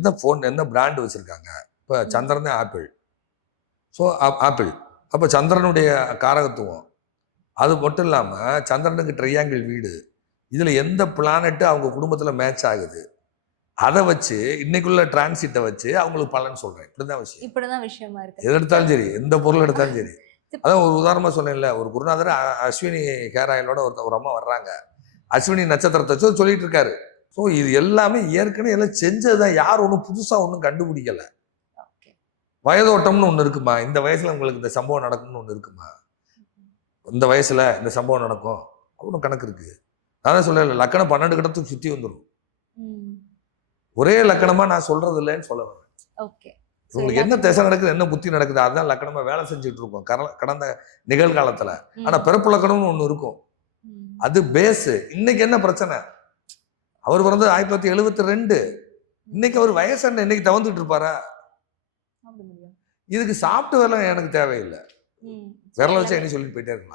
எந்த ஃபோன் என்ன பிராண்டு வச்சுருக்காங்க. இப்போ சந்திரன் தான் ஆப்பிள். ஸோ ஆப்பிள் அப்போ சந்திரனுடைய காரகத்துவம். அது மட்டும் இல்லாமல் சந்திரனுக்கு ட்ரையாங்கிள் வீடு. இதில் எந்த பிளானெட்டு அவங்க குடும்பத்தில் மேட்ச் ஆகுது, அதை வச்சு இன்னைக்குள்ள டிரான்சிட்டை வச்சு அவங்களுக்கு பலன் சொல்கிறேன். இப்படிதான் விஷயம். இப்படிதான் விஷயமா இருக்கு. எது எடுத்தாலும் சரி, எந்த பொருள் எடுத்தாலும் சரி. அதான் ஒரு உதாரணமாக சொன்னேன்ல, ஒரு குருநாதர் அஸ்வினி ஹேர் ஆயிலோட ஒரு அம்மா வர்றாங்க. அஸ்வினி நட்சத்திரத்தை சொல்லிட்டு இருக்காரு. ஸோ இது எல்லாமே ஏற்கனவே எல்லாம் செஞ்சதுதான். யார் ஒன்றும் புதுசாக ஒன்றும் கண்டுபிடிக்கல. வயதோட்டம்னு ஒன்று இருக்குமா, இந்த வயசுல உங்களுக்கு இந்த சம்பவம் நடக்கும்னு ஒன்று இருக்குமா, இந்த வயசுல இந்த சம்பவம் நடக்கும் அப்படின்னு கணக்கு இருக்கு. நான் சொல்லல, லக்கணம் 12 கிடத்துக்கு சுற்றி வந்துடும். ஒரே லக்கணமா நான் சொல்றது இல்லைன்னு சொல்ல வரேன். உங்களுக்கு என்ன திசை நடக்குது, என்ன புத்தி நடக்குது, அதுதான் லக்கணமா வேலை செஞ்சுட்டு இருக்கோம் கடந்த நிகழ்காலத்துல. ஆனா பிறப்பு லக்கணம்னு ஒண்ணு இருக்கும், அது பேஸ். இன்னைக்கு என்ன பிரச்சனை, அவர் பிறந்தது 1972. இன்னைக்கு அவர் வயசு என்ன, இன்னைக்கு தவந்துட்டு இருப்பாரா? இதுக்கு சாப்பிட்டு வரலாம் எனக்கு தேவையில்லை. விரல வச்சா என்ன சொல்லிட்டு போயிட்டே இருக்கலாம்.